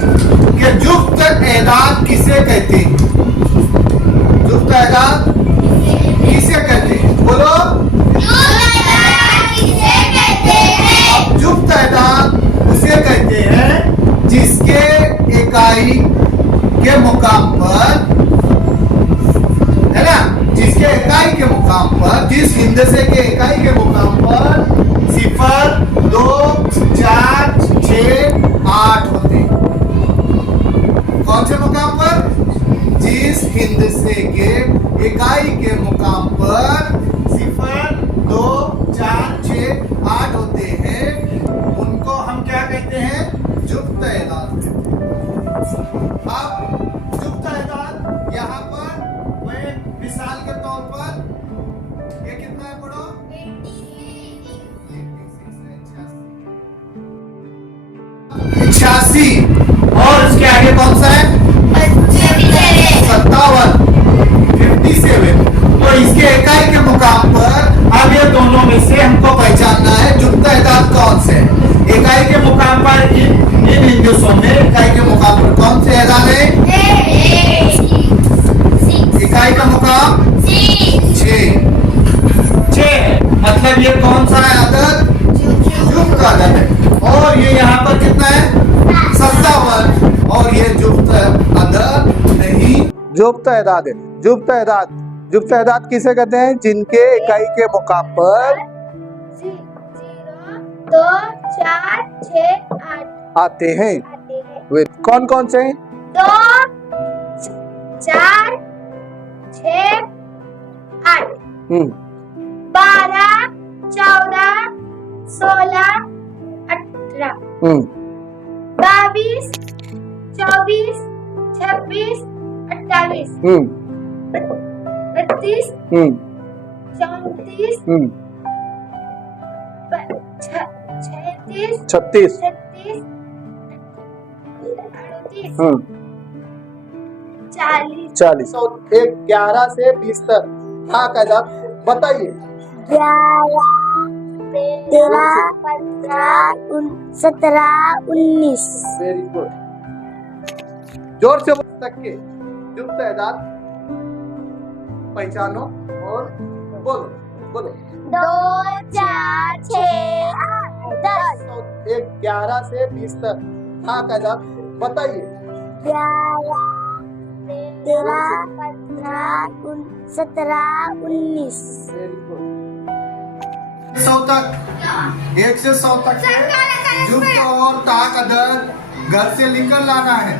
कि जुफ्त एदाद किसे कहते हैं? जुफ्त एदाद किसे कहते हैं? बोलो। जुफ्त एदाद उसे कहते हैं जिसके इकाई के मुकाम पर, है ना, जिसके इकाई के मुकाम पर, जिस हिंदसे के इकाई के मुकाम पर 0, 2, 4, 6, 8 होते हैं। कौन से मुकाम पर? जिस हिंदसे के इकाई के मुकाम पर 0, 2, 4, 6, 8 होते हैं, उनको हम क्या कहते हैं? जुफ्त एदाद। अब जुफ्त एदाद यहाँ पर मैं मिसाल के तौर पर, ये कितना है पढ़ो? 86 और उसके आगे कौन सा है? 57, 57। तो इसके इकाई के मुकाम पर अब ये दोनों में से हमको पहचानना है जुफ्त एदाद कौन से है। इकाई के मुकाम पर इन हिंदुस्तान में इकाई के मुकाम पर कौन से एदाद है? इकाई का मुकाम 6 मतलब ये कौन सा है आदत? जुफ्त आदत है। और ये यहाँ पर कितना है? 57 और ये जुफ्त आदत नहीं, जुफ्त एदाद है। जुफ्त एदाद किसे कहते हैं? जिनके इकाई के मुकाम पर 0, 2, 4, 6, 8 आते हैं। वे कौन कौन से हैं? 2, 4, 6, 8 12, 14, 16, 18 22, 24, 26, 28 32, 34, 36, 36 40 एक 11 से 20 तक हाँ का बताइए। 11, 13, 15, 17, 19 वेरी गुड। जोर से तक के जुफ्त एदाद पहचानो और बोलो। 2, 4, 6, 8, 10 एक 11 से 20 तक हाँ का बताइए। 11, 13, 15, 17, 19 वेरी गुड। 100 तक 1 से 100 तक के जुफ्त और ताक अदद घर से लेकर लाना है।